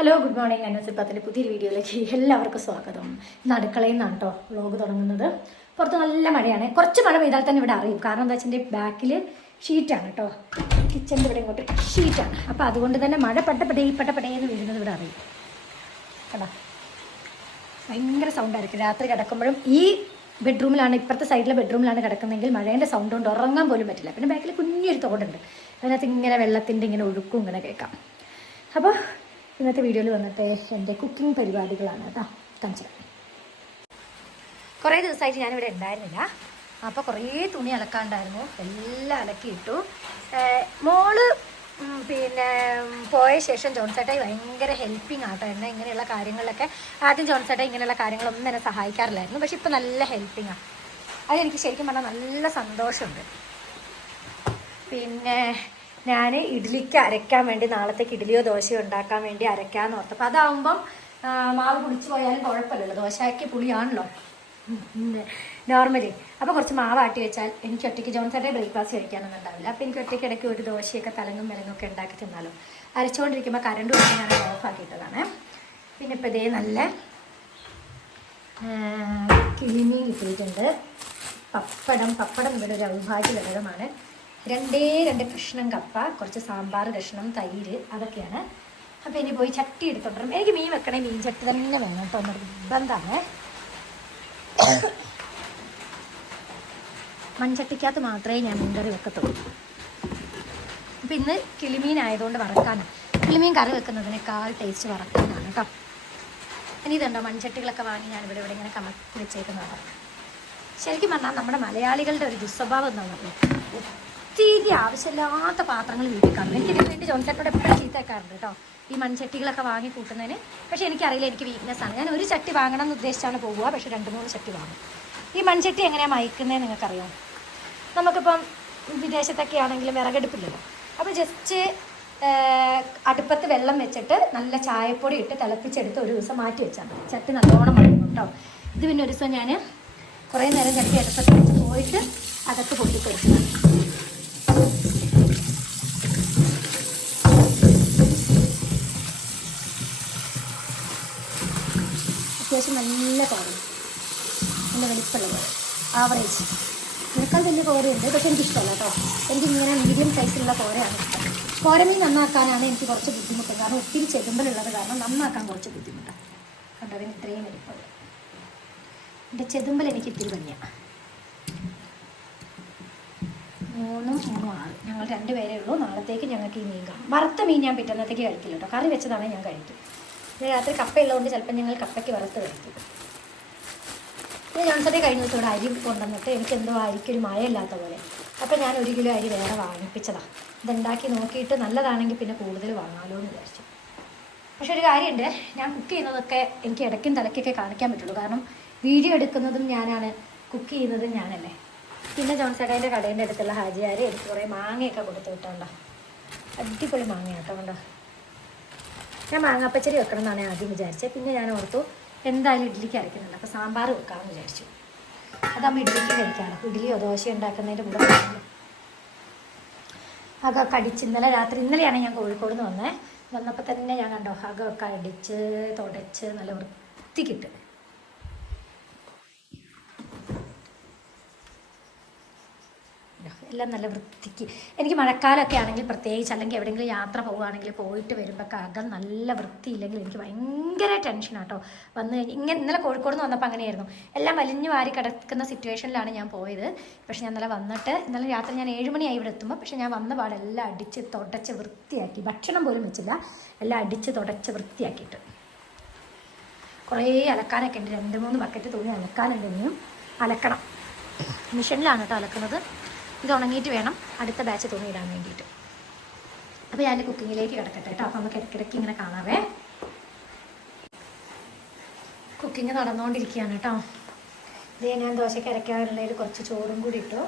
Hello good morning അന്നസിപ്പത്തിന്റെ പുതിയൊരു വീഡിയോയിലേക്ക് എല്ലാവർക്കും സ്വാഗതം. ഇന്ന് അടുക്കളയിൽ നിന്നാണ് കേട്ടോ വ്ളോഗ് തുടങ്ങുന്നത്. പുറത്ത് നല്ല മഴയാണ്. കുറച്ച് മഴ പെയ്താൽ തന്നെ ഇവിടെ അറിയും. കാരണം എന്താ വെച്ചാൽ ബാക്കിൽ ഷീറ്റാണ് കേട്ടോ കിച്ചന്റെ ഇവിടെ ഇങ്ങോട്ട് ഷീറ്റാണ് അപ്പോൾ അതുകൊണ്ട് തന്നെ മഴ പെട്ടപ്പെടേ പെട്ടപ്പെടേ എന്ന് വീഴുന്നത് ഇവിടെ അറിയും. കേട്ടോ ഭയങ്കര സൗണ്ടായിരിക്കും രാത്രി കിടക്കുമ്പോഴും ഈ ബെഡ്റൂമിലാണ് ഇപ്പുറത്തെ സൈഡിലെ ബെഡ്റൂമിലാണ് കിടക്കുന്നതെങ്കിൽ മഴേന്റെ സൗണ്ട് കൊണ്ട് ഉറങ്ങാൻ പോലും പറ്റില്ല. പിന്നെ ബാക്കിൽ കുഞ്ഞൊരു തോടുണ്ട്. അതിനകത്ത് ഇങ്ങനെ വെള്ളത്തിന്റെ ഇങ്ങനെ ഒഴുക്കും ഇങ്ങനെ കേൾക്കാം. അപ്പോൾ ഇന്നത്തെ വീഡിയോയിൽ വന്നിട്ട് എന്റെ കുക്കിംഗ് പരിപാടികളാണ് കേട്ടോ. കാണിച്ചത് കുറേ ദിവസമായിട്ട് ഞാനിവിടെ ഉണ്ടായിരുന്നില്ല. അപ്പോൾ കുറേ തുണി അലക്കാണ്ടായിരുന്നു. എല്ലാം അലക്കിയിട്ടു. മോൾ പിന്നെ പോയ ശേഷം ജോൺസേട്ടായി ഭയങ്കര ഹെൽപ്പിംഗ് ആട്ടോ എന്നെ ഇങ്ങനെയുള്ള കാര്യങ്ങളിലൊക്കെ ആദ്യം ജോൺസേട്ടായി ഇങ്ങനെയുള്ള കാര്യങ്ങളൊന്നും എന്നെ സഹായിക്കാറില്ലായിരുന്നു. പക്ഷെ ഇപ്പം നല്ല ഹെൽപ്പിംഗ് ആണ്. അതെനിക്ക് ശരിക്കും പറഞ്ഞാൽ നല്ല സന്തോഷമുണ്ട്. പിന്നെ ഞാൻ ഇഡ്ഡലിക്ക് അരയ്ക്കാൻ വേണ്ടി നാളത്തേക്ക് ഇഡ്ഡലിയോ ദോശയോ ഉണ്ടാക്കാൻ വേണ്ടി അരയ്ക്കാന്ന് ഓർത്തപ്പോൾ അതാവുമ്പം മാവ് പുളിച്ചു പോയാലും കുഴപ്പമില്ലല്ലോ. ദോശയ്ക്ക് പുളിയാണല്ലോ. നോർമലി അപ്പോൾ കുറച്ച് മാവ് ആട്ടി വെച്ചാൽ എനിക്ക് ഒറ്റയ്ക്ക് ജോൺസേട്ടെ ബ്രേക്ക്ഫാസ്റ്റ് കഴിക്കാനൊന്നും ഉണ്ടാവില്ല. അപ്പോൾ എനിക്ക് ഒറ്റയ്ക്ക് ഇടയ്ക്ക് ഒരു ദോശയൊക്കെ തലങ്ങും വിലങ്ങും ഒക്കെ ഉണ്ടാക്കി തിന്നാലോ. അരച്ചുകൊണ്ടിരിക്കുമ്പോൾ കറണ്ട് കൊടുത്ത് ഞാൻ ഓഫ് ആക്കിയിട്ടതാണ്. പിന്നെ ഇപ്പോൾ ഇതേ നല്ല കിഴിമീൻ കിട്ടിയിട്ടുണ്ട്. പപ്പടം പപ്പടം ഇവിടെ ഒരു അവിഭാജ്യ ഘടകമാണ്. രണ്ടേ രണ്ട് കഷ്ണം കപ്പ കുറച്ച് സാമ്പാർ കഷ്ണം തൈര് അതൊക്കെയാണ്. അപ്പോൾ ഇനി പോയി ചട്ടി എടുത്തോണ്ടിരും എനിക്ക് മീൻ വെക്കണേ മീൻ ചട്ടി തന്നെ വേണം കേട്ടോ നിർബന്ധമാണ്. മൺചട്ടിക്കകത്ത് മാത്രമേ ഞാൻ മീൻകറി വെക്കത്തുള്ളൂ. അപ്പം ഇന്ന് കിളിമീൻ ആയതുകൊണ്ട് വറക്കാനാണ് കിളിമീൻ കറി വെക്കുന്നതിനേക്കാൾ ടേസ്റ്റ് വറക്കാനാണ് കേട്ടോ. ഇനി ഇതുണ്ടോ മൺചട്ടികളൊക്കെ വാങ്ങി ഞാൻ ഇവിടെ ഇവിടെ ഇങ്ങനെ കമത്തി വെച്ചേക്കുന്നതാണ്. ശരിക്കും പറഞ്ഞാൽ നമ്മുടെ മലയാളികളുടെ ഒരു ദുസ്വഭാവം എന്താണെന്നറിയോ ഒത്തിരി ആവശ്യമില്ലാത്ത പാത്രങ്ങൾ വീട്ടിൽ കാണും. ഇതിന് വേണ്ടി ജോൺസേട്ടോട് എപ്പോഴും ചീത്തക്കാറുണ്ട് കേട്ടോ. ഈ മൺചട്ടികളൊക്കെ വാങ്ങി കൂട്ടുന്നതിന്. പക്ഷേ എനിക്കറിയില്ല എനിക്ക് വീക്ക്നെസ് ആണ്. ഞാൻ ഒരു ചട്ടി വാങ്ങണം എന്ന് ഉദ്ദേശിച്ചാണ് പോകുക പക്ഷേ രണ്ട് മൂന്ന് ചട്ടി വാങ്ങും. ഈ മൺചട്ടി എങ്ങനെയാണ് മയക്കുന്നത് നിങ്ങൾക്കറിയോ? നമുക്കിപ്പം വിദേശത്തൊക്കെ ആണെങ്കിലും വിറകടുപ്പില്ലല്ലോ. അപ്പോൾ ജസ്റ്റ് അടുപ്പത്ത് വെള്ളം വെച്ചിട്ട് നല്ല ചായപ്പൊടി ഇട്ട് തിളപ്പിച്ചെടുത്ത് ഒരു ദിവസം മാറ്റി വെച്ചാൽ മതി. ചട്ടി നല്ലോണം മടങ്ങും കേട്ടോ. ഇത് പിന്നെ ഒരു ദിവസം ഞാൻ കുറേ നേരം ചട്ടി അടുപ്പത്ത് വെച്ച് പോയിട്ട് അകത്ത് പൊട്ടിക്കരിച്ചതാണ് അത്യാവശ്യം നല്ല കോര നല്ല വലിപ്പമുള്ള കോര ആവറേജ് നിനക്കാൻ വലിയ കോരയുണ്ട് പക്ഷെ എനിക്കിഷ്ടമല്ല കേട്ടോ. എനിക്ക് ഇങ്ങനെ മീഡിയം സൈസിലുള്ള കോരയാണ് കോരമീൻ നന്നാക്കാനാണ് എനിക്ക് കുറച്ച് ബുദ്ധിമുട്ട്. കാരണം ഒത്തിരി ചെതുമ്പലുള്ളത് കാരണം നന്നാക്കാൻ കുറച്ച് ബുദ്ധിമുട്ടാണ് കണ്ടോ? അതിന് ഇത്രയും വലിപ്പമുള്ളത് എന്റെ ചെതുമ്പൽ എനിക്ക് ഇത്തിരി വലിയ മൂന്നും മൂന്നും ആറ്. ഞങ്ങൾ രണ്ട് പേരേ ഉള്ളൂ. നാളത്തേക്ക് ഞങ്ങൾക്ക് ഈ മീൻ കാണും. വറുത്ത മീൻ ഞാൻ പിറ്റന്നത്തേക്ക് കഴിക്കില്ല കേട്ടോ. കറി വെച്ചതാണ് ഞാൻ കഴിക്കും. രാത്രി കപ്പ ഉള്ളതുകൊണ്ട് ചിലപ്പോൾ ഞങ്ങൾ കപ്പയ്ക്ക് വറുത്ത് കഴിക്കും. ഇത് സത്യം കഴിഞ്ഞ ദിവസം അരി കൊണ്ടുവന്നിട്ട് എനിക്ക് എന്തോ അരിക്കൊരു മഴയില്ലാത്ത പോലെ. അപ്പോൾ ഞാൻ ഒരു കിലോ അരി വേറെ വാങ്ങിപ്പിച്ചതാണ് ഇതുണ്ടാക്കി നോക്കിയിട്ട് നല്ലതാണെങ്കിൽ പിന്നെ കൂടുതൽ വാങ്ങാമല്ലോ എന്ന് വിചാരിച്ചു. പക്ഷെ ഒരു കാര്യമുണ്ട് ഞാൻ കുക്ക് ചെയ്യുന്നതൊക്കെ എനിക്ക് ഇടയ്ക്കും തലയ്ക്കൊക്കെ കാണിക്കാൻ പറ്റുള്ളൂ. കാരണം വീഡിയോ എടുക്കുന്നതും ഞാനാണ് കുക്ക് ചെയ്യുന്നതും ഞാനല്ലേ. പിന്നെ ജോൺസേട്ടന്റെ കടേന്റെ അടുത്തുള്ള ഹാജിയാർ എനിക്ക് കുറേ മാങ്ങയൊക്കെ കൊടുത്തു വിട്ടോണ്ടോ. അടിപൊളി മാങ്ങയാട്ടോ കണ്ടോ. ഞാൻ മാങ്ങാപ്പച്ചടി വെക്കണം എന്നാണ് ഞാൻ ആദ്യം വിചാരിച്ചത്. പിന്നെ ഞാൻ ഓർത്തു എന്തായാലും ഇഡ്ഡലിക്ക് അരക്കുന്നുണ്ട്. അപ്പോൾ സാമ്പാർ വെക്കാമെന്ന് വിചാരിച്ചു. അതാകുമ്പോൾ ഇഡ്ഡലിക്ക് കഴിക്കാണ്. ഇഡ്ഡലിയോ ദോശ ഉണ്ടാക്കുന്നതിന്റെ കൂടെ വെക്കാമല്ലോ. കടിച്ച് ഇന്നലെ രാത്രി ഇന്നലെയാണ് ഞാൻ കോഴിക്കോട് നിന്ന് വന്നത് വന്നപ്പോൾ തന്നെ ഞാൻ കണ്ടോ അകമൊക്കെ അടിച്ച് തുടച്ച് നല്ല വൃത്തിക്കിട്ട്. എല്ലാം നല്ല വൃത്തിക്ക്. എനിക്ക് മഴക്കാലമൊക്കെ ആണെങ്കിൽ പ്രത്യേകിച്ച് അല്ലെങ്കിൽ എവിടെയെങ്കിലും യാത്ര പോവുകയാണെങ്കിൽ പോയിട്ട് വരുമ്പോൾ അകം നല്ല വൃത്തിയില്ലെങ്കിൽ എനിക്ക് ഭയങ്കര ടെൻഷനാട്ടോ വന്നു കഴിഞ്ഞ് ഇങ്ങനെ ഇന്നലെ കോഴിക്കോട് നിന്ന് വന്നപ്പോൾ അങ്ങനെയായിരുന്നു. എല്ലാം വലിഞ്ഞു വാരി കിടക്കുന്ന സിറ്റുവേഷനിലാണ് ഞാൻ പോയത്. പക്ഷേ ഞാൻ ഇന്നലെ വന്നിട്ട് ഇന്നലെ രാത്രി ഞാൻ ഏഴ് മണിയായി ഇവിടെ എത്തുമ്പോൾ. പക്ഷേ ഞാൻ വന്ന പാടെ എല്ലാം അടിച്ച് തുടച്ച് വൃത്തിയാക്കി. ഭക്ഷണം പോലും വെച്ചില്ല. എല്ലാം അടിച്ച് തുടച്ച് വൃത്തിയാക്കിയിട്ട്. കുറേ അലക്കാനൊക്കെ ഉണ്ട്. രണ്ട് മൂന്ന് ബക്കറ്റ് തുണി അലക്കാനുണ്ട് ഇനിയും. അലക്കണം. മിഷനിലാണ് കേട്ടോ അലക്കുന്നത്. ഇത് ഉണങ്ങിയിട്ട് വേണം അടുത്ത ബാച്ച് തുണി ഇടാൻ വേണ്ടിയിട്ട്. അപ്പോൾ ഞാൻ കുക്കിങ്ങിലേക്ക് കിടക്കട്ടെ കേട്ടോ. അപ്പോൾ നമുക്ക് ഇടയ്ക്കിടയ്ക്ക് ഇങ്ങനെ കാണാവേ. കുക്കിംഗ് നടന്നുകൊണ്ടിരിക്കുകയാണ് കേട്ടോ. ഇതേ ഞാൻ ദോശയ്ക്ക് അരയ്ക്കാറുള്ളതിൽ കുറച്ച് ചോറും കൂടി ഇട്ടു.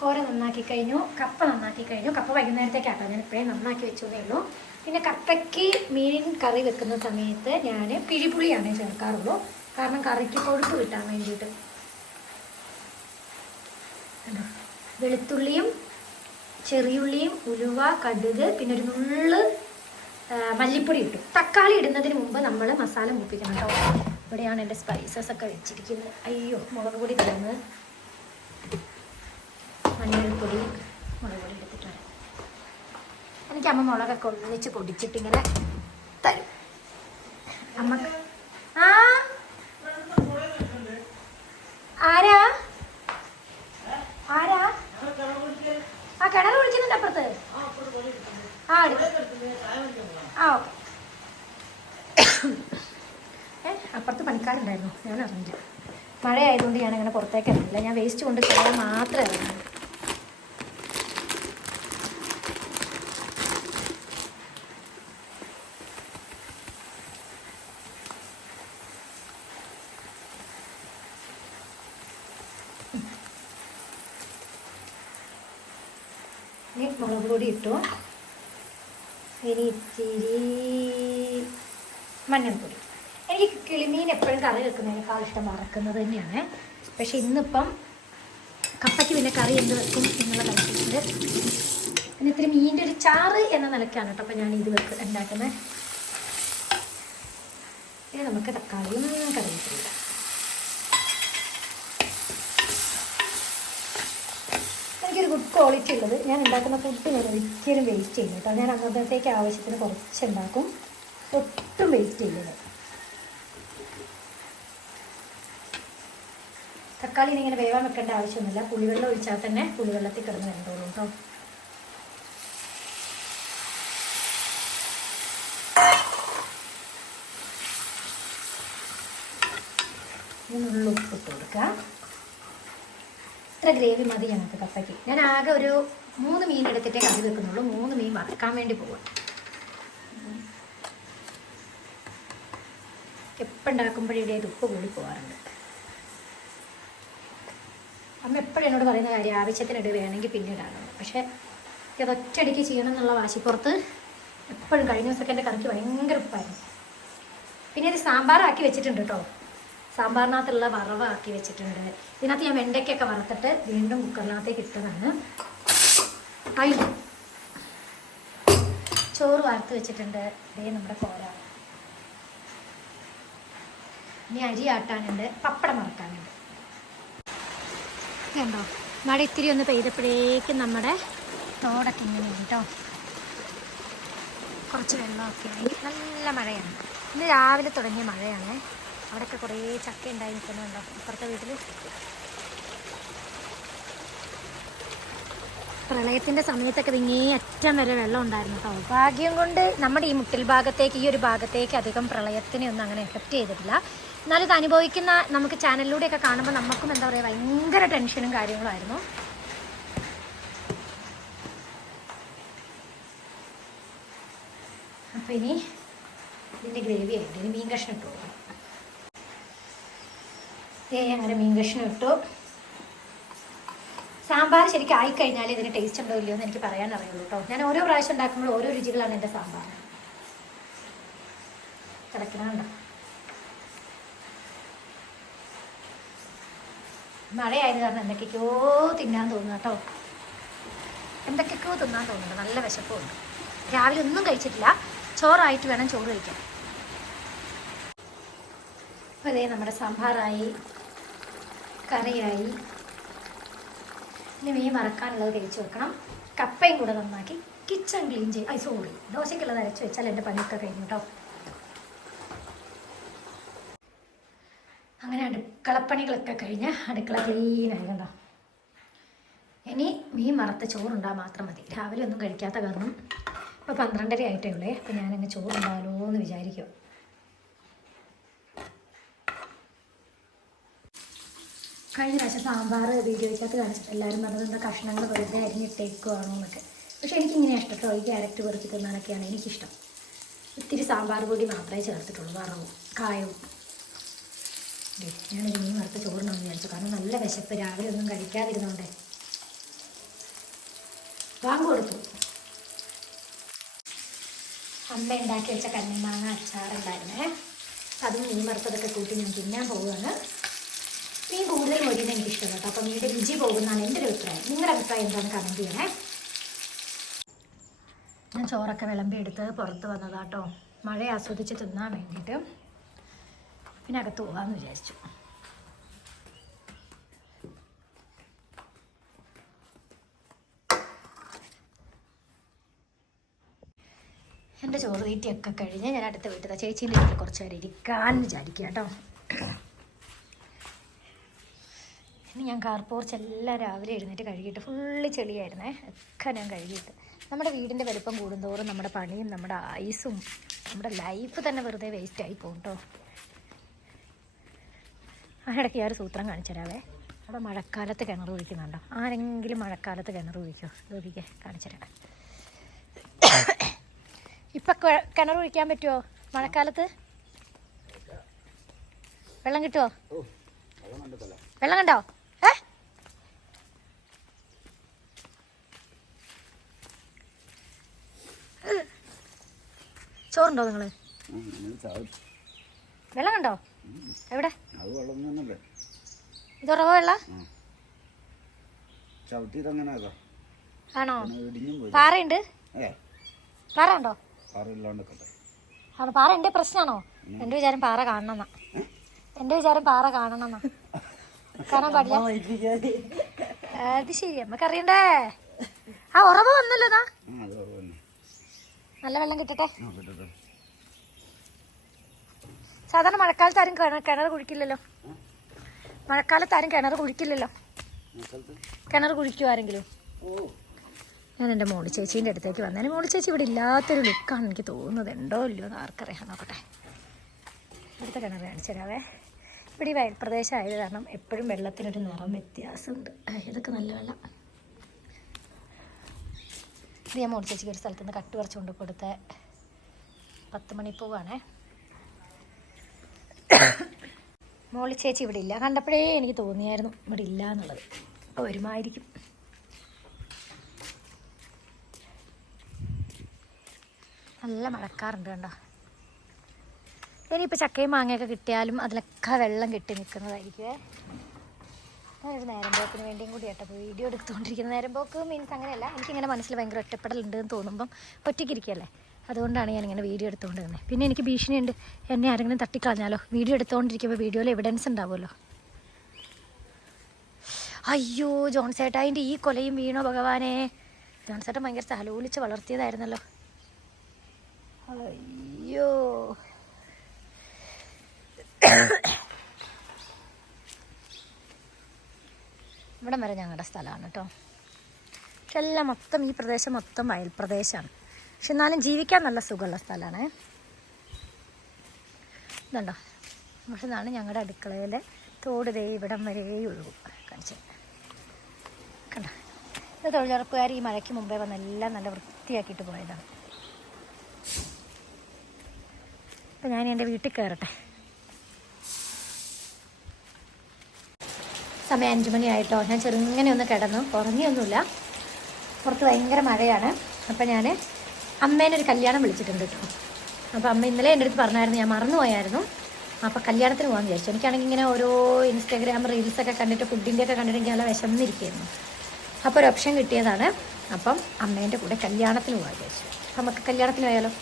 കോര നന്നാക്കി കഴിഞ്ഞു. കപ്പ നന്നാക്കി കഴിഞ്ഞു. കപ്പ വൈകുന്നേരത്തേക്കാട്ടോ. ഞാൻ ഇപ്പോഴേ നന്നാക്കി വെച്ചതേ ഉള്ളൂ. പിന്നെ കപ്പയ്ക്ക് മീൻ കറി വെക്കുന്ന സമയത്ത് ഞാൻ പിഴിപുളിയാണ് ചേർക്കാറുള്ളൂ. കാരണം കറിക്ക് കൊഴുപ്പ് കിട്ടാൻ വേണ്ടിയിട്ട്. കണ്ടോ? വെളുത്തുള്ളിയും ചെറിയുള്ളിയും ഉലുവ കടുക് പിന്നെ ഒരു നുള്ള് മല്ലിപ്പൊടി ഇട്ടു. തക്കാളി ഇടുന്നതിന് മുമ്പ് നമ്മൾ മസാല മുപ്പിക്കണം കേട്ടോ. ഇവിടെയാണ് എന്റെ സ്പൈസസ് ഒക്കെ വെച്ചിരിക്കുന്നത്. അയ്യോ മുളക് പൊടി തരുന്നത് മഞ്ഞൾപ്പൊടി മുളക് പൊടി എടുത്തിട്ട് വരാം. എനിക്ക് അമ്മ മുളകൊക്കെ ഒന്നിച്ച് പൊടിച്ചിട്ടിങ്ങനെ തരും. അമ്മ ആ ആരാ ആരാ ആ കിണർ വിളിക്കുന്നുണ്ട് അപ്പുറത്ത് ആ ആ ഓക്കെ. ഏ അപ്പുറത്ത് പണിക്കാരുണ്ടായിരുന്നു. ഞാൻ അറിഞ്ഞില്ല മഴ ആയതുകൊണ്ട് ഞാൻ അങ്ങനെ പുറത്തേക്ക് ഇറങ്ങില്ല. ഞാൻ വേസ്റ്റ് കൊണ്ട് കളയാൻ മാത്രമേ ഇറങ്ങുള്ളൂ. മുളക് പൊടി ഇട്ടു. ഇനി ഇച്ചിരി മഞ്ഞൾപ്പൊടി എനിക്ക് കിളിമീൻ എപ്പോഴും കറി വെക്കുന്നതിനേക്കാൾ ഇഷ്ടം വറക്കുന്നത് തന്നെയാണ്. പക്ഷെ ഇന്നിപ്പം കപ്പയ്ക്ക് പിന്നെ കറി എന്ത് വെക്കും എന്നുള്ള കളിച്ചിട്ടുണ്ട് പിന്നെ ഇത്തിരി മീനിന്റെ ഒരു ചാറ് എന്ന നിലയ്ക്കാണ് കേട്ടോ അപ്പം ഞാൻ ഇത് വെക്ക് ഉണ്ടാക്കുന്നത്. പിന്നെ നമുക്ക് തക്കാളിയും കറിവേപ്പില എനിക്കൊരു ഗുഡ് ക്വാളിറ്റി ഉള്ളത് ഞാൻ ഉണ്ടാക്കുന്ന ഫുഡ് ഞാൻ ഒരിക്കലും വേസ്റ്റ് ചെയ്യില്ല കേട്ടോ. ഞാൻ അന്നത്തേക്ക് ആവശ്യത്തിന് കുറച്ച് ഉണ്ടാക്കും ഒട്ടും വേസ്റ്റ് ചെയ്യില്ല. തക്കാളി ഇങ്ങനെ വേവാൻ വെക്കേണ്ട ആവശ്യമൊന്നുമില്ല. പുളിവെള്ളം ഒഴിച്ചാൽ തന്നെ പുളിവെള്ളത്തിൽ കിടന്ന് വരണ്ടോളൂ കേട്ടോ. ഇതിനുള്ള ഉപ്പിട്ട് കൊടുക്കാം. ഇത്ര ഗ്രേവി മതി ഞങ്ങൾക്ക് കപ്പയ്ക്ക്. ഞാൻ ആകെ ഒരു മൂന്ന് മീൻ എടുത്തിട്ടേ കറി വെക്കുന്നുള്ളൂ. മൂന്ന് മീൻ വറക്കാൻ വേണ്ടി പോകും എപ്പുണ്ടാക്കുമ്പോഴേ ഇത് ഉപ്പ് കൂടി പോകാറുണ്ട് അമ്മ എപ്പോഴും എന്നോട് പറയുന്ന കാര്യം ആവശ്യത്തിനിട് വേണമെങ്കിൽ പിന്നീടാണ് പക്ഷേ ഇത് ഒറ്റയടിക്ക് ചെയ്യണം എന്നുള്ള വാശിപ്പുറത്ത് എപ്പോഴും കഴിഞ്ഞ ദിവസമൊക്കെ എന്റെ കറിക്ക് ഭയങ്കര ഉപ്പായിരുന്നു. പിന്നെ ഇത് സാമ്പാറാക്കി വെച്ചിട്ടുണ്ട് കേട്ടോ. സാമ്പാറിനകത്തുള്ള വറവാക്കി വെച്ചിട്ടുണ്ട്. ഇതിനകത്ത് ഞാൻ വെണ്ടയ്ക്കൊക്കെ വറുത്തിട്ട് വീണ്ടും കുക്കറിനകത്തേക്ക് ഇട്ടതാണ്. ആയി ചോറ് വറുത്ത് വെച്ചിട്ടുണ്ട്. ഇതേ നമ്മുടെ കോര. ഇനി അരി ആട്ടാനുണ്ട്. പപ്പടം വറക്കാനുണ്ട്. കണ്ടോ? മഴ ഇത്തിരി ഒന്ന് പെയ്തപ്പോഴേക്കും നമ്മുടെ തോടൊക്കെ ഇങ്ങനെ കേട്ടോ കുറച്ച് വെള്ളമൊക്കെ ആയി. നല്ല മഴയാണ്. ഇന്ന് രാവിലെ തുടങ്ങിയ മഴയാണ്. അവിടെയൊക്കെ കുറേ ചക്ക ഉണ്ടായി നിൽക്കുന്നുണ്ടോ അപ്പുറത്തെ വീട്ടിൽ പ്രളയത്തിന്റെ സമയത്തൊക്കെ ഇങ്ങേ അറ്റം വരെ വെള്ളം ഉണ്ടായിരുന്നു കേട്ടോ. ഭാഗ്യം കൊണ്ട് നമ്മുടെ ഈ മുട്ടിൽ ഭാഗത്തേക്ക് ഈ ഒരു ഭാഗത്തേക്ക് അധികം പ്രളയത്തിനെ ഒന്നും അങ്ങനെ എഫക്റ്റ് ചെയ്തിട്ടില്ല. എന്നാലും ഇത് അനുഭവിക്കുന്ന നമുക്ക് ചാനലിലൂടെയൊക്കെ കാണുമ്പോൾ നമുക്കും എന്താ പറയുക ഭയങ്കര ടെൻഷനും കാര്യങ്ങളായിരുന്നു അപ്പം ഇനി ഇതിന്റെ ഗ്രേവി ആയിട്ട് ഇനി മീൻ കഷ്ണം ഇട്ടു അങ്ങനെ മീൻ കഷ്ണം ഇട്ടു. സാമ്പാർ ശരിക്കും ആയിക്കഴിഞ്ഞാൽ ഇതിന് ടേസ്റ്റ് ഉണ്ടോ ഇല്ലയോ എന്ന് എനിക്ക് പറയാൻ അറിയുള്ളൂ കേട്ടോ. ഞാൻ ഓരോ പ്രാവശ്യം ഉണ്ടാക്കുമ്പോൾ ഓരോ രുചികളാണ് എന്റെ സാമ്പാർ. കിടക്കണുണ്ടോ മഴയായത് കാരണം എന്തൊക്കെയൊക്കെയോ തിന്നാൻ തോന്നുന്നു കേട്ടോ. എന്തൊക്കെയൊക്കെയോ തിന്നാൻ തോന്നുന്നുണ്ട്. നല്ല വിശപ്പുണ്ട്. രാവിലെ ഒന്നും കഴിച്ചിട്ടില്ല. ചോറായിട്ട് വേണം ചോറ് കഴിക്കാൻ. അപ്പോൾ ഇതേ നമ്മുടെ സാമ്പാറായി കറിയായി. ഇനി മീൻ മറക്കാനുള്ളത് തേച്ച് വെക്കണം. കപ്പയും കൂടെ നന്നാക്കി കിച്ചൺ ക്ലീൻ ചെയ്യും ഐ സോറി ദോശയ്ക്കുള്ളത് അരച്ച് വെച്ചാൽ എന്റെ പണിയൊക്കെ കഴിഞ്ഞു കേട്ടോ അങ്ങനെ അടുക്കളപ്പണികളൊക്കെ കഴിഞ്ഞ് അടുക്കള ക്ലീൻ ആയി കണ്ടോ ഇനി മീൻ മറത്ത ചോറുണ്ടാകാൻ മാത്രം മതി. രാവിലെ ഒന്നും കഴിക്കാത്ത കാരണം ഇപ്പോൾ പന്ത്രണ്ടര ആയിട്ടേ ഉള്ളേ അപ്പോൾ ഞാനങ്ങ് ചോറുണ്ടാകാലോ എന്ന് വിചാരിക്കും കഴിഞ്ഞ പ്രാവശ്യം സാമ്പാർ വീഡിയോയ്ക്കകത്ത് കാണിച്ചിട്ട് എല്ലാവരും പറഞ്ഞത് എന്താ കഷ്ണങ്ങൾ വെറുതെ അരിഞ്ഞിട്ടേക്കുവാണോ എന്നൊക്കെ. പക്ഷേ എനിക്കിങ്ങനെ ഇഷ്ടപ്പെട്ടോ ഈ ക്യാരറ്റ് പെറുക്കി തിന്നാനൊക്കെയാണ് എനിക്കിഷ്ടം. ഇത്തിരി സാമ്പാർ പൊടി മാത്രമേ ചേർത്തിട്ടുള്ളൂ വറവും കായവും. ഞാനൊരു മീൻ വറുത്ത ചോറിനാന്ന് വിചാരിച്ചു കാരണം നല്ല വിശപ്പ് രാവിലെ ഒന്നും കഴിക്കാതിരുന്നോണ്ടേ. വാങ്ങു കൊടുത്തു. അമ്മ ഉണ്ടാക്കി വെച്ച കണ്ണിമാങ്ങ അച്ചാറുണ്ടായിരുന്നേ. അതും മീൻ വറുത്തതൊക്കെ കൂട്ടി ഞാൻ തിന്നാൻ പോവുകയാണ്. മീൻ കൂടുതൽ മൊഴിയുന്ന എനിക്ക് ഇഷ്ടം കേട്ടോ. അപ്പോൾ മീന്റെ രുചി പോകുന്നതാണ് എന്റെ ഒരു അഭിപ്രായം. നിങ്ങളുടെ അഭിപ്രായം എന്താണ്? കമന്റ് ചെയ്യണേ. ഞാൻ ചോറൊക്കെ വിളമ്പി എടുത്ത് പുറത്ത് വന്നതാട്ടോ മഴ ആസ്വദിച്ച് തിന്നാൻ വേണ്ടിയിട്ട് പിന്നെ അകത്ത് പോകാമെന്ന് വിചാരിച്ചു. എന്റെ ചോറ് തീറ്റിയൊക്കെ കഴിഞ്ഞ് ഞാൻ അടുത്ത വീട്ടിൽ ചേച്ചീന്റെ കുറച്ച് നേരം ഇരിക്കാൻ വിചാരിക്കുക കേട്ടോ. ഇനി ഞാൻ കാർ പോർച്ച് എല്ലാം രാവിലെ എഴുന്നേറ്റ് കഴുകിയിട്ട് ഫുള്ള് ചെളിയായിരുന്നേ. ഒക്കെ ഞാൻ കഴുകിയിട്ട്. നമ്മുടെ വീടിന്റെ വലിപ്പം കൂടുന്തോറും നമ്മുടെ പണിയും നമ്മുടെ ആയുസും നമ്മുടെ ലൈഫ് തന്നെ വെറുതെ വേസ്റ്റായി പോകും കേട്ടോ അതിടയ്ക്ക് ഞാൻ ഒരു സൂത്രം കാണിച്ചു തരാവേ. അവിടെ മഴക്കാലത്ത് കിണർ കുഴിക്കുന്നുണ്ടോ? ആരെങ്കിലും മഴക്കാലത്ത് കിണർ കുഴിക്കോ? ഇതൊക്കെ കാണിച്ചു തരാം. ഇപ്പം കിണർ കുഴിക്കാൻ പറ്റുമോ മഴക്കാലത്ത്? വെള്ളം കിട്ടുമോ വെള്ളം കണ്ടോ? ചോറുണ്ടോ നിങ്ങൾ? വെള്ളം കണ്ടോ എവിടെ? വെള്ളം ആണോ? പാറയുണ്ട്? പാറ ഉണ്ടോ. ആണ്? പാറ പ്രശ്നമാണോ എന്റെ വിചാരം പാറ കാണണമെന്നാ എന്റെ വിചാരം പാറ കാണണമെന്നാ കാണാൻ പാടില്ല അത് ശരി നമുക്കറിയണ്ടേ ആ ഉറവ് വന്നല്ലോ നാ നല്ല വെള്ളം കിട്ടട്ടെ. സാധാരണ മഴക്കാലത്ത് ആരും കിണ- കിണർ കുഴിക്കില്ലല്ലോ. മഴക്കാലത്ത് ആരും കിണർ കുഴിക്കില്ലല്ലോ. കിണർ കുഴിക്കും ആരെങ്കിലും? ഞാൻ എന്റെ മോളി ചേച്ചീന്റെ അടുത്തേക്ക് വന്നതിന് മോളി ചേച്ചി ഇവിടെ ഇല്ലാത്തൊരു ലുക്കാണ് എനിക്ക് തോന്നുന്നത്. ഉണ്ടോ ഇല്ലയോ എന്ന് ആർക്കറിയാം. നോക്കട്ടെ. ഇവിടുത്തെ കിണർ കാണിച്ചു തരാവേ. ഇവിടെ ഈ വയൽ പ്രദേശമായത് കാരണം എപ്പോഴും വെള്ളത്തിനൊരു നിറം വ്യത്യാസമുണ്ട്. ഇതൊക്കെ നല്ല വെള്ളം ഇത് ഞാൻ മോളി ചേച്ചിക്ക് ഒരു സ്ഥലത്ത് നിന്ന് കട്ട് പറിച്ചുകൊണ്ട് കൊടുത്ത. പത്ത് മണിപ്പൂവാണേ മോളി ചേച്ചി ഇവിടെ ഇല്ല. കണ്ടപ്പോഴേ എനിക്ക് തോന്നിയായിരുന്നു ഇവിടെ ഇല്ല എന്നുള്ളത്. അപ്പോൾ വരുമായിരിക്കും. നല്ല മഴക്കാറുണ്ട് കണ്ടോ? ഇനിയിപ്പോൾ ചക്കയും മാങ്ങയൊക്കെ കിട്ടിയാലും അതിലൊക്കെ വെള്ളം കെട്ടി നിൽക്കുന്നതായിരിക്കുമേ ഞാനൊരു നേരം പോക്കിന് വേണ്ടിയും കൂടി കേട്ടോ. അപ്പോൾ വീഡിയോ എടുത്തുകൊണ്ടിരിക്കുന്ന നേരം പോക്ക് മീൻസ് അങ്ങനെയല്ല. എനിക്കിങ്ങനെ മനസ്സിൽ ഭയങ്കര ഒറ്റപ്പെടലുണ്ട് എന്ന് തോന്നുമ്പം ഒറ്റയ്ക്കിരിക്കുകയല്ലേ. അതുകൊണ്ടാണ് ഞാൻ ഇങ്ങനെ വീഡിയോ എടുത്തുകൊണ്ടിരുന്നത് പിന്നെ എനിക്ക് ഭീഷണിയുണ്ട്. എന്നെ ആരെങ്കിലും തട്ടിക്കളഞ്ഞാലോ? വീഡിയോ എടുത്തുകൊണ്ടിരിക്കുമ്പോൾ വീഡിയോയിൽ എവിഡൻസ് ഉണ്ടാവുമല്ലോ. അയ്യോ ജോൺസേട്ടാ അതിന്റെ ഈ കൊലയും വീണോ ഭഗവാനെ? ജോൺസേട്ടൻ ഭയങ്കര തലോലിച്ച് വളർത്തിയതായിരുന്നല്ലോ. അയ്യോ. ഇവിടം വരെ ഞങ്ങളുടെ സ്ഥലമാണ് കേട്ടോ പക്ഷെ എല്ലാം മൊത്തം ഈ പ്രദേശം മൊത്തം വയൽ പ്രദേശമാണ് പക്ഷെ എന്നാലും ജീവിക്കാൻ നല്ല സുഖമുള്ള സ്ഥലമാണ്. ഇതുണ്ടോ? പക്ഷെ ഇതാണ് ഞങ്ങളുടെ അടുക്കളയിലെ തോട് ദേ ഇവിടം വരെ ഒഴുകും കാണിച്ചത് കണ്ടോ? ഇത് തൊഴിലുറപ്പുകാർ ഈ മഴയ്ക്ക് മുമ്പേ വന്ന് എല്ലാം നല്ല വൃത്തിയാക്കിയിട്ട് പോയതാണ്. അപ്പം ഞാൻ എന്റെ വീട്ടിൽ കയറട്ടെ. സമയം അഞ്ച് മണിയായിട്ടോ. ഞാൻ ചെറുങ്ങനെ ഒന്ന് കിടന്നു. ഉറങ്ങിയൊന്നുമില്ല. പുറത്ത് ഭയങ്കര മഴയാണ്. അപ്പം ഞാൻ അമ്മേനെ ഒരു കല്യാണം വിളിച്ചിട്ടുണ്ട് കേട്ടോ. അപ്പോൾ അമ്മ ഇന്നലെ എന്റെ അടുത്ത് പറഞ്ഞായിരുന്നു ഞാൻ മറന്നുപോയായിരുന്നു. അപ്പോൾ കല്യാണത്തിന് പോകാൻ വിചാരിച്ചു. എനിക്കാണെങ്കിൽ ഇങ്ങനെ ഓരോ ഇൻസ്റ്റാഗ്രാം റീൽസൊക്കെ കണ്ടിട്ട് ഫുഡിന്റെ ഒക്കെ കണ്ടിട്ട് എനിക്ക് നല്ല വിശന്നിരിക്കുകയായിരുന്നു അപ്പോൾ ഒരു ഓപ്ഷൻ കിട്ടിയതാണ്. അപ്പം അമ്മേന്റെ കൂടെ കല്യാണത്തിന് പോകാൻ വിചാരിച്ചു. നമുക്ക് കല്യാണത്തിന് പോയാലോ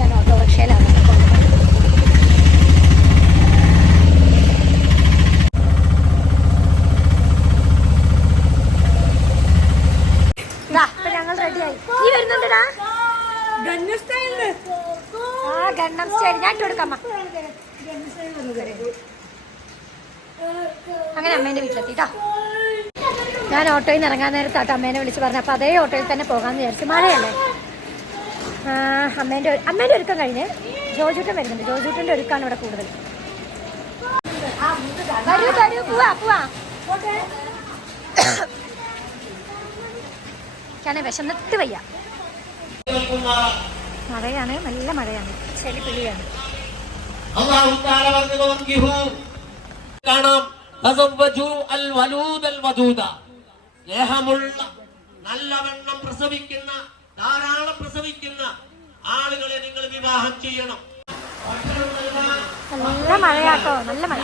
ഞാൻ ഓട്ടോറിക്ഷയിലാണ് പോകുന്നത് ദാ, ഇപ്പൊ ഞങ്ങൾ റെഡിയായി നീ വരുന്നുണ്ടടാ ആ ഗണ്ണം സ്റ്റൈൽ ഞാൻ ഇട്ട് കൊടുക്കാം അമ്മ. അങ്ങനെ അമ്മേന്റെ ഞാൻ ഓട്ടോയിൽ നിന്ന് ഇറങ്ങാൻ നേരത്താട്ടോ അമ്മേനെ വിളിച്ച് പറഞ്ഞു. അപ്പൊ അതേ ഓട്ടോയിൽ തന്നെ പോകാന്ന് വിചാരിച്ചു മഴയല്ലേ അമ്മേന്റെ അമ്മേന്റെ ഒരുക്കം കഴിഞ്ഞ് ജോജൂട്ടൻ വരുന്നുണ്ട്. ജോജൂട്ടന്റെ ഒരുക്കാണ് ഇവിടെ കൂടുതൽ. വരൂ വിശന്നിട്ട് വയ്യ. മഴയാണ് നല്ല മഴയാണ്. ചെളി പിടിയാണ്. കാണാം. സ്നേഹമുള്ള നല്ലവണ്ണം പ്രസവിക്കുന്ന ധാരാളം പ്രസവിക്കുന്ന ആളുകളെ നിങ്ങൾ വിവാഹം ചെയ്യണം. നല്ല മഴയാട്ടോ നല്ല മഴ.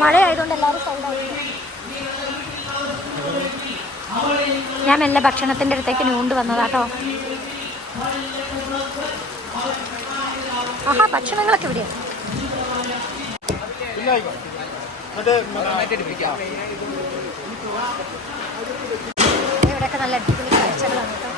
മഴ ആയതുകൊണ്ട് എല്ലാവരും സൈഡായി ഞാൻ മെല്ലെ ഭക്ഷണത്തിന്റെ അടുത്തേക്ക് നീണ്ടു വന്നതാട്ടോ. ആഹാ ഭക്ഷണങ്ങളൊക്കെ ഇവിടെയാണ് ഇവിടെയൊക്കെ നല്ല അടിപൊളി കാഴ്ചകളാണ് കേട്ടോ.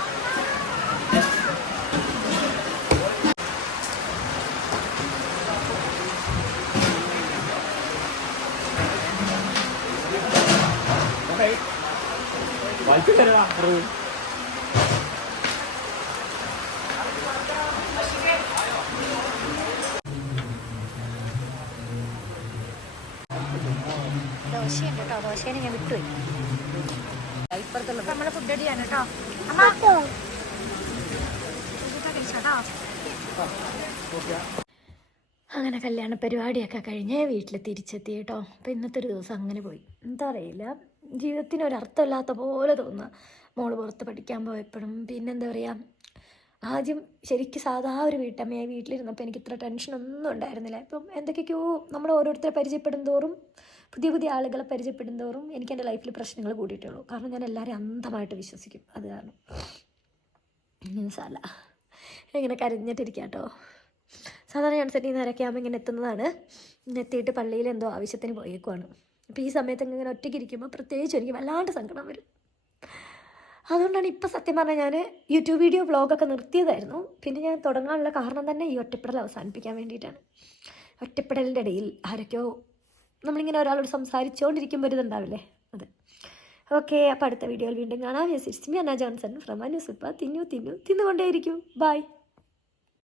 ദോശയുണ്ട് കേട്ടോ ദോശേനെ ഞാൻ വിട്ടുപോയി നമ്മളെ ഫുഡ് അടിയാണ് കേട്ടോ അമ്മ ഫുഡൊക്കെ കഴിച്ചോട്ടോ അങ്ങനെ കല്യാണ പരിപാടിയൊക്കെ കഴിഞ്ഞ് വീട്ടിൽ തിരിച്ചെത്തി കേട്ടോ. അപ്പോൾ ഇന്നത്തെ ഒരു ദിവസം അങ്ങനെ പോയി. എന്താ അറിയില്ല. ജീവിതത്തിന് ഒരു അർത്ഥമില്ലാത്ത പോലെ തോന്നുക മോൾ പുറത്ത് പഠിക്കാൻ പോയപ്പോഴും. പിന്നെന്താ പറയുക ആദ്യം ശരിക്കും സാധാ ഒരു വീട്ടമ്മയായി വീട്ടിലിരുന്നപ്പോൾ എനിക്ക് ഇത്ര ടെൻഷനൊന്നും ഉണ്ടായിരുന്നില്ല. ഇപ്പം എന്തൊക്കെയൊക്കെയോ നമ്മൾ ഓരോരുത്തരെ പരിചയപ്പെടും തോറും പുതിയ പുതിയ ആളുകളെ പരിചയപ്പെടും തോറും എനിക്ക് എന്റെ ലൈഫിൽ പ്രശ്നങ്ങൾ കൂടിയിട്ടുള്ളൂ കാരണം ഞാൻ എല്ലാവരെയും അന്ധമായിട്ട് വിശ്വസിക്കും. അത് കാരണം. സാല ഇങ്ങനെ കരഞ്ഞിട്ടിരിക്കാം കേട്ടോ സാധാരണ ഞാൻ സെറ്റിൽ നിന്ന് അരക്കാകുമ്പോൾ ഇങ്ങനെ എത്തുന്നതാണ്. എത്തിയിട്ട് പള്ളിയിൽ എന്തോ ആവശ്യത്തിന് പോയേക്കുവാണ്. അപ്പോൾ ഈ സമയത്ത് ഇങ്ങനെ ഒറ്റയ്ക്ക് ഇരിക്കുമ്പോൾ പ്രത്യേകിച്ച് എനിക്ക് വല്ലാണ്ട് സങ്കടം വരും. അതുകൊണ്ടാണ് ഇപ്പോൾ സത്യം പറഞ്ഞാൽ ഞാൻ യൂട്യൂബ് വീഡിയോ വ്ളോഗൊക്കെ നിർത്തിയതായിരുന്നു. പിന്നെ ഞാൻ തുടങ്ങാനുള്ള കാരണം തന്നെ ഈ ഒറ്റപ്പെടൽ അവസാനിപ്പിക്കാൻ വേണ്ടിയിട്ടാണ്. ഒറ്റപ്പെടലിന്റെ ഇടയിൽ ആരൊക്കെയോ നമ്മളിങ്ങനെ ഒരാളോട് സംസാരിച്ചുകൊണ്ടിരിക്കുമ്പോൾ ഒരു ഇതുണ്ടാവില്ലേ? അതെ. ഓക്കെ അപ്പോൾ അടുത്ത വീഡിയോയിൽ വീണ്ടും കാണാം. Yes it's me Anna Johnson. From അനുസുപ്പ തിന്നു തിന്നു തിന്നുകൊണ്ടേയിരിക്കും. ബൈ